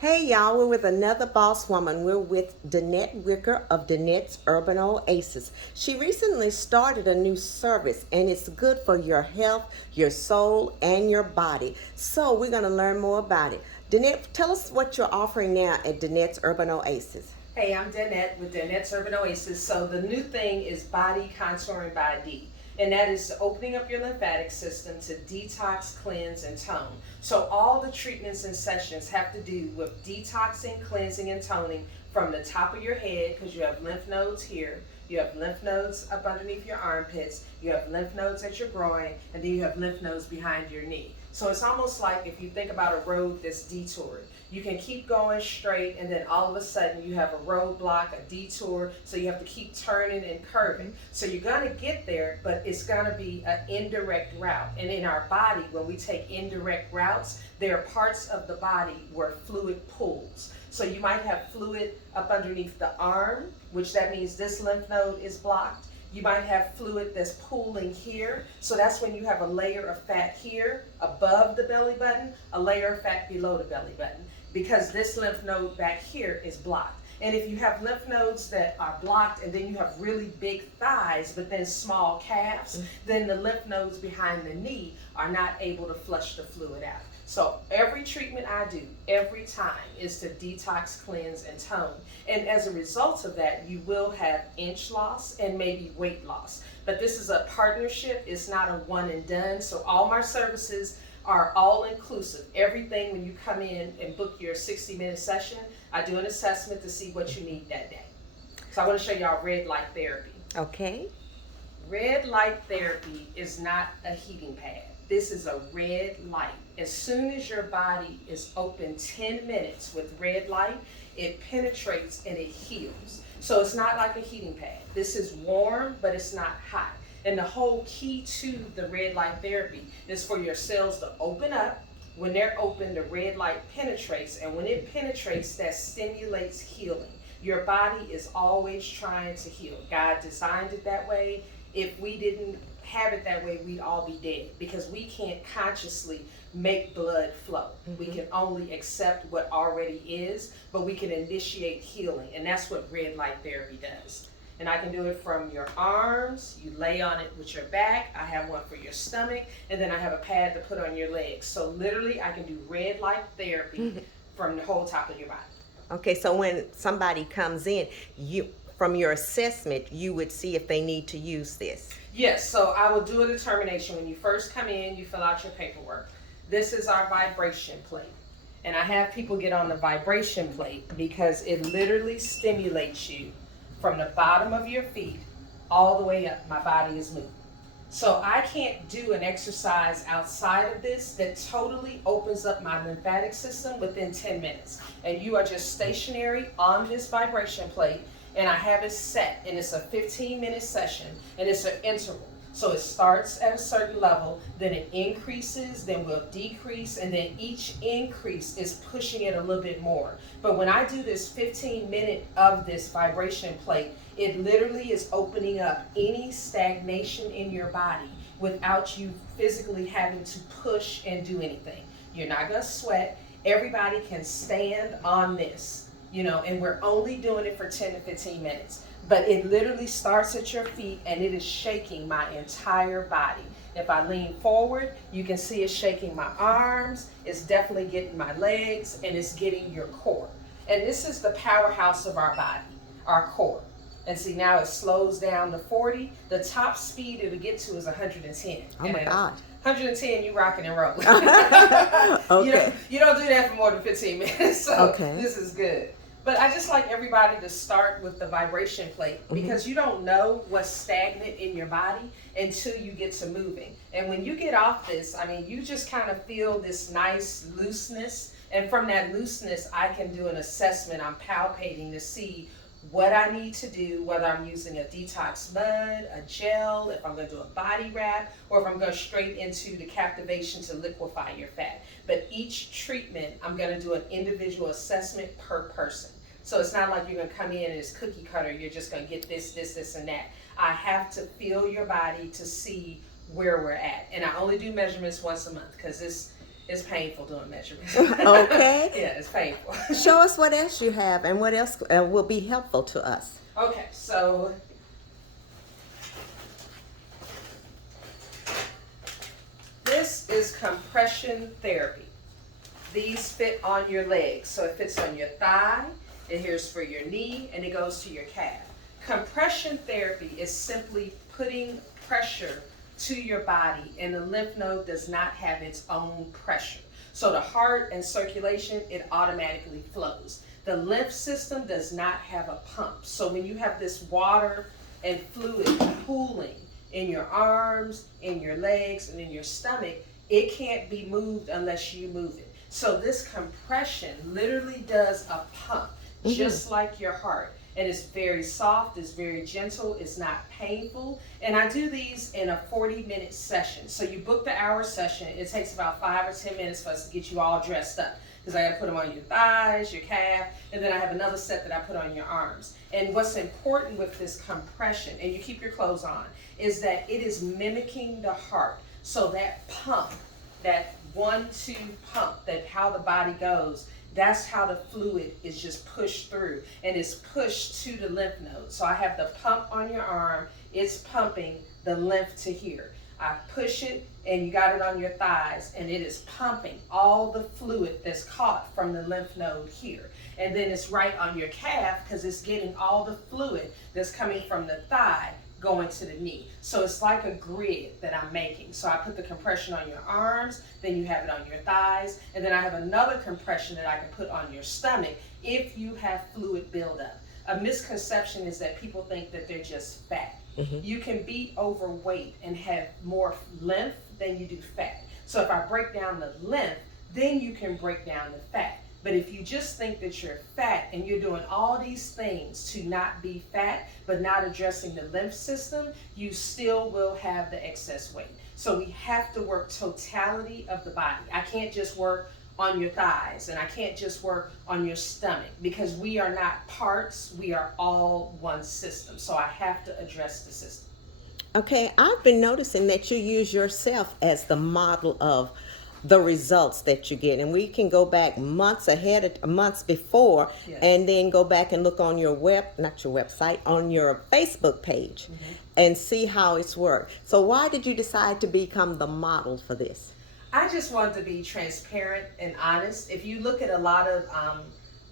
Hey y'all, we're with another boss woman. We're with Danette Wicker of Danette's Urban Oasis. She recently started a new service and it's good for your health, your soul, and your body. So we're going to learn more about it. Danette, tell us what you're offering now at Danette's Urban Oasis. Hey, I'm Danette with Danette's Urban Oasis. So the new thing is Body Contouring by D. And that is opening up your lymphatic system to detox, cleanse, and tone. So all the treatments and sessions have to do with detoxing, cleansing, and toning from the top of your head, because you have lymph nodes here, you have lymph nodes up underneath your armpits, you have lymph nodes at your groin, and then you have lymph nodes behind your knee. So it's almost like if you think about a road that's detoured. You can keep going straight, and then all of a sudden you have a roadblock, a detour, so you have to keep turning and curving. So you're going to get there, but it's going to be an indirect route. And in our body, when we take indirect routes, there are parts of the body where fluid pools. So you might have fluid up underneath the arm, which that means this lymph node is blocked. You might have fluid that's pooling here. So that's when you have a layer of fat here above the belly button, a layer of fat below the belly button, because this lymph node back here is blocked. And if you have lymph nodes that are blocked and then you have really big thighs but then small calves, then the lymph nodes behind the knee are not able to flush the fluid out. So every treatment I do, every time, is to detox, cleanse, and tone. And as a result of that, you will have inch loss and maybe weight loss. But this is a partnership, it's not a one and done. So all my services are all inclusive. Everything, when you come in and book your 60-minute session, I do an assessment to see what you need that day. So I want to show y'all red light therapy. Okay. Red light therapy is not a heating pad. This is a red light. As soon as your body is open 10 minutes with red light, it penetrates and it heals. So it's not like a heating pad. This is warm, but it's not hot. And the whole key to the red light therapy is for your cells to open up. When they're open, the red light penetrates, and when it penetrates, that stimulates healing. Your body is always trying to heal. God designed it that way. If we didn't have it that way, we'd all be dead, because we can't consciously make blood flow. We can only accept what already is, but we can initiate healing, and that's what red light therapy does. And I can do it from your arms, you lay on it with your back, I have one for your stomach, and then I have a pad to put on your legs. So literally I can do red light therapy from the whole top of your body. Okay, so when somebody comes in, from your assessment, you would see if they need to use this. Yes, so I will do a determination. When you first come in, you fill out your paperwork. This is our vibration plate. And I have people get on the vibration plate because it literally stimulates you from the bottom of your feet all the way up. My body is moving. So I can't do an exercise outside of this that totally opens up my lymphatic system within 10 minutes. And you are just stationary on this vibration plate, and I have it set, and it's a 15-minute session, and it's an interval. So it starts at a certain level, then it increases, then will decrease, and then each increase is pushing it a little bit more. But when I do this 15-minute of this vibration plate, it literally is opening up any stagnation in your body without you physically having to push and do anything. You're not going to sweat. Everybody can stand on this, and we're only doing it for 10 to 15 minutes. But it literally starts at your feet, and it is shaking my entire body. If I lean forward, you can see it's shaking my arms, it's definitely getting my legs, and it's getting your core. And this is the powerhouse of our body, our core. And see, now it slows down to 40. The top speed it'll get to is 110. Oh my God. 110, you rocking and rolling. Okay. You don't do that for more than 15 minutes, so This is good. But I just like everybody to start with the vibration plate, because you don't know what's stagnant in your body until you get to moving. And when you get off this, you just kind of feel this nice looseness. And from that looseness, I can do an assessment. I'm palpating to see what I need to do, whether I'm using a detox mud, a gel, if I'm going to do a body wrap, or if I'm going straight into the captivation to liquefy your fat. But each treatment, I'm going to do an individual assessment per person. So it's not like you're going to come in and it's cookie cutter, you're just going to get this, this, this, and that. I have to feel your body to see where we're at. And I only do measurements once a month, because It's painful doing measurements. Okay. Yeah, it's painful. Show us what else you have and what else will be helpful to us. Okay, so this is compression therapy. These fit on your legs. So it fits on your thigh, it here's for your knee, and it goes to your calf. Compression therapy is simply putting pressure to your body, and the lymph node does not have its own pressure. So the heart and circulation, it automatically flows. The lymph system does not have a pump. So when you have this water and fluid pooling in your arms, in your legs, and in your stomach, it can't be moved unless you move it. So this compression literally does a pump, just like your heart. And it's very soft, it's very gentle, it's not painful. And I do these in a 40-minute session. So you book the hour session, it takes about 5 or 10 minutes for us to get you all dressed up. Because I got to put them on your thighs, your calf, and then I have another set that I put on your arms. And what's important with this compression, and you keep your clothes on, is that it is mimicking the heart. So that pump, that 1-2 pump, that how the body goes, that's how the fluid is just pushed through, and it's pushed to the lymph node. So I have the pump on your arm, it's pumping the lymph to here. I push it, and you got it on your thighs, and it is pumping all the fluid that's caught from the lymph node here. And then it's right on your calf because it's getting all the fluid that's coming from the thigh going to the knee. So it's like a grid that I'm making. So I put the compression on your arms, then you have it on your thighs, and then I have another compression that I can put on your stomach if you have fluid buildup. A misconception is that people think that they're just fat. You can be overweight and have more lymph than you do fat. So if I break down the lymph, then you can break down the fat. But if you just think that you're fat and you're doing all these things to not be fat, but not addressing the lymph system, you still will have the excess weight. So we have to work totality of the body. I can't just work on your thighs, and I can't just work on your stomach, because we are not parts, we are all one system. So I have to address the system. Okay, I've been noticing that you use yourself as the model of the results that you get, and we can go back months before, Yes. and then go back and look on your not your website, on your Facebook page, and see how it's worked. So why did you decide to become the model for this? I just wanted to be transparent and honest. If you look at a lot of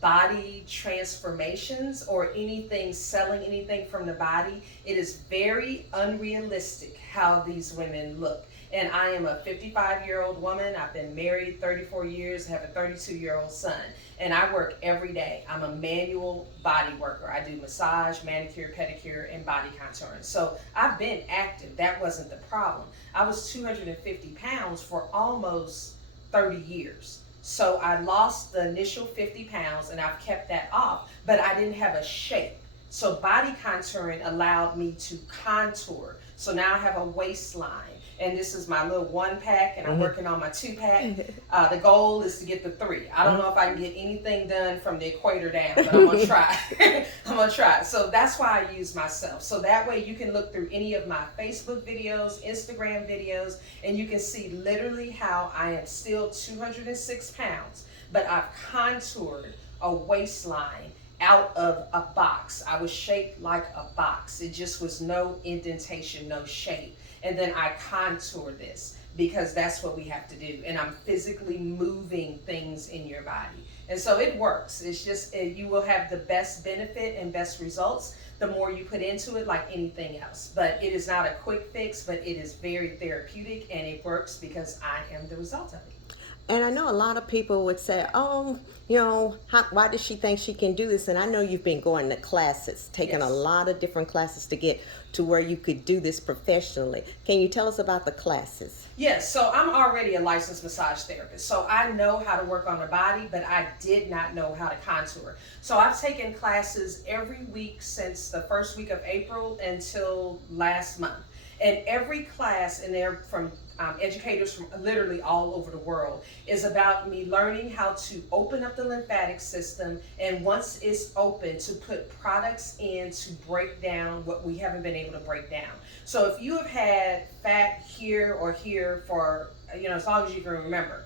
body transformations or anything, selling anything from the body, it is very unrealistic how these women look. And I am a 55-year-old woman. I've been married 34 years, have a 32-year-old son. And I work every day. I'm a manual body worker. I do massage, manicure, pedicure, and body contouring. So I've been active. That wasn't the problem. I was 250 pounds for almost 30 years. So I lost the initial 50 pounds, and I've kept that off, but I didn't have a shape. So body contouring allowed me to contour. So now I have a waistline. And this is my little 1-pack, and I'm working on my 2-pack. The goal is to get the 3. I don't know if I can get anything done from the equator down, but I'm gonna try. I'm gonna try. So that's why I use myself. So that way you can look through any of my Facebook videos, Instagram videos, and you can see literally how I am still 206 pounds, but I've contoured a waistline out of a box. I was shaped like a box. It just was no indentation, no shape. And then I contour this because that's what we have to do. And I'm physically moving things in your body. And so it works. It's just, you will have the best benefit and best results the more you put into it, like anything else. But it is not a quick fix, but it is very therapeutic, and it works because I am the result of it. And I know a lot of people would say, oh, why does she think she can do this? And I know you've been going to classes, taking Yes. a lot of different classes to get to where you could do this professionally. Can you tell us about the classes? Yes, so I'm already a licensed massage therapist. So I know how to work on the body, but I did not know how to contour. So I've taken classes every week since the first week of April until last month. And every class, and they're from educators from literally all over the world, is about me learning how to open up the lymphatic system, and once it's open, to put products in to break down what we haven't been able to break down. So if you have had fat here or here for, as long as you can remember,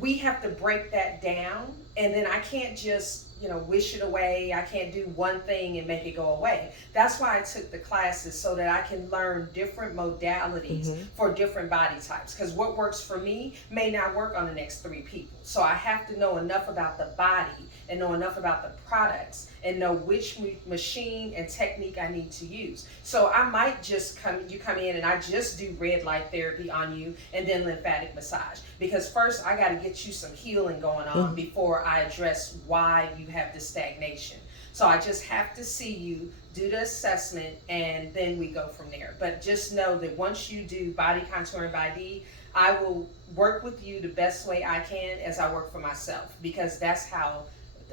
we have to break that down, and then I can't just wish it away. I can't do one thing and make it go away. That's why I took the classes, so that I can learn different modalities for different body types, because what works for me may not work on the next 3 people. So I have to know enough about the body and know enough about the products and know which machine and technique I need to use. So I might just come in and I just do red light therapy on you and then lymphatic massage, because first I got to get you some healing going on before I address why you have this stagnation. So I just have to see you, do the assessment, and then we go from there. But just know that once you do body contouring by D, I will work with you the best way I can as I work for myself, because that's how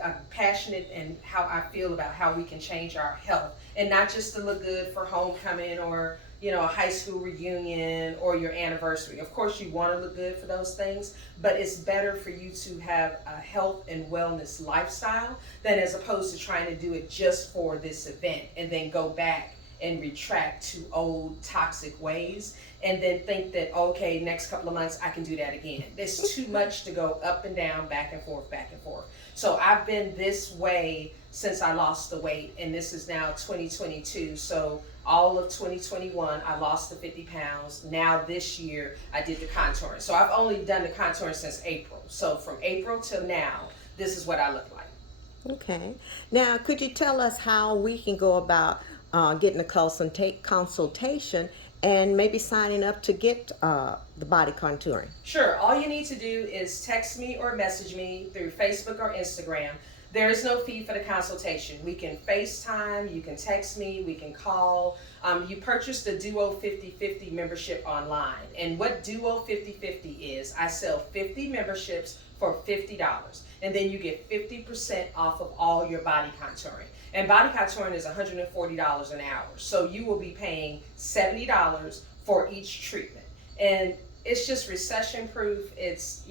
I'm passionate and how I feel about how we can change our health, and not just to look good for homecoming or a high school reunion or your anniversary. Of course you want to look good for those things, but it's better for you to have a health and wellness lifestyle than as opposed to trying to do it just for this event and then go back and retract to old toxic ways and then think that, okay, next couple of months I can do that again. It's too much to go up and down, back and forth, back and forth. So I've been this way since I lost the weight, and this is now 2022. So all of 2021, I lost the 50 pounds. Now this year, I did the contouring. So I've only done the contouring since April. So from April till now, this is what I look like. Okay. Now, could you tell us how we can go about getting a consultation and maybe signing up to get the body contouring? Sure. All you need to do is text me or message me through Facebook or Instagram. There is no fee for the consultation. We can FaceTime, you can text me, we can call. You purchased the Duo 50/50 membership online. And what Duo 50/50 is, I sell 50 memberships for $50. And then you get 50% off of all your body contouring. And body contouring is $140 an hour. So you will be paying $70 for each treatment. And it's just recession proof. It's,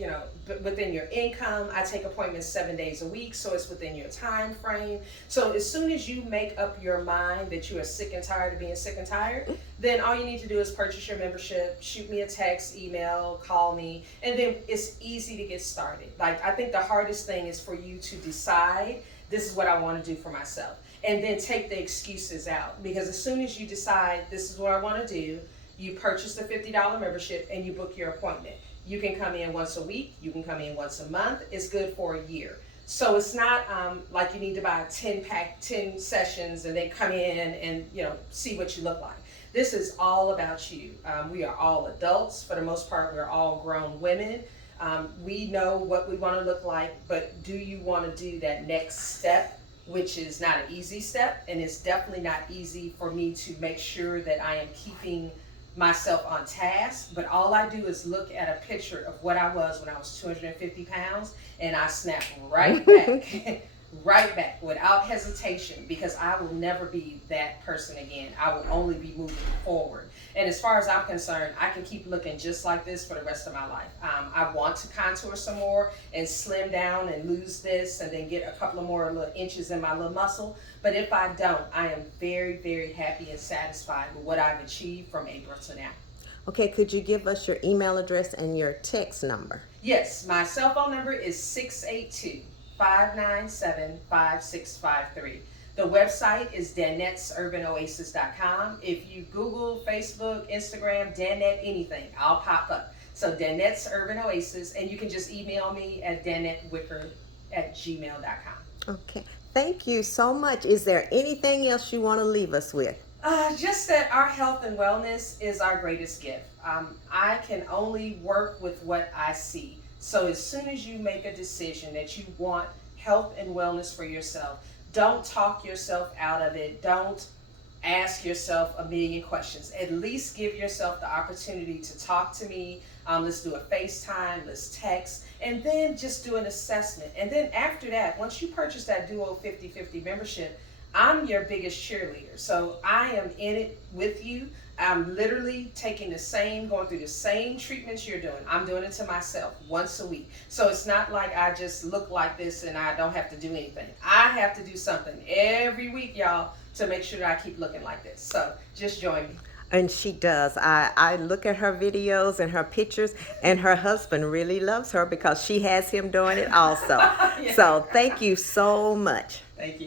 within your income. I take appointments 7 days a week, so it's within your time frame. So as soon as you make up your mind that you are sick and tired of being sick and tired, then all you need to do is purchase your membership, shoot me a text, email, call me, and then it's easy to get started. Like, I think the hardest thing is for you to decide, this is what I want to do for myself, and then take the excuses out. Because as soon as you decide, this is what I want to do, you purchase the $50 membership and you book your appointment. You can come in once a week, you can come in once a month. It's good for a year. So it's not like you need to buy 10 sessions and then come in and see what you look like. This is all about you. We are all adults. For the most part, we're all grown women. We know what we want to look like, but do you want to do that next step, which is not an easy step, and it's definitely not easy for me to make sure that I am keeping myself on task. But all I do is look at a picture of what I was when I was 250 pounds, and I snap right back, right back without hesitation, because I will never be that person again. I will only be moving forward. And as far as I'm concerned, I can keep looking just like this for the rest of my life. I want to contour some more and slim down and lose this and then get a couple of more little inches in my little muscle. But if I don't, I am very, very happy and satisfied with what I've achieved from April to now. Okay, could you give us your email address and your text number? Yes, my cell phone number is 682-597-5653. The website is Danette'sUrbanOasis.com. If you Google, Facebook, Instagram, Danette anything, I'll pop up. So Danette's Urban Oasis, and you can just email me at DanetteWicker@gmail.com. Okay, thank you so much. Is there anything else you want to leave us with? Just that our health and wellness is our greatest gift. I can only work with what I see. So as soon as you make a decision that you want health and wellness for yourself, don't talk yourself out of it. Don't ask yourself a million questions. At least give yourself the opportunity to talk to me. Let's do a FaceTime, let's text, and then just do an assessment. And then after that, once you purchase that Duo 50/50 membership, I'm your biggest cheerleader. So I am in it with you. I'm literally going through the same treatments you're doing. I'm doing it to myself once a week. So it's not like I just look like this and I don't have to do anything. I have to do something every week, y'all, to make sure that I keep looking like this. So just join me. And she does. I look at her videos and her pictures, and her husband really loves her because she has him doing it also. Yeah. So thank you so much. Thank you.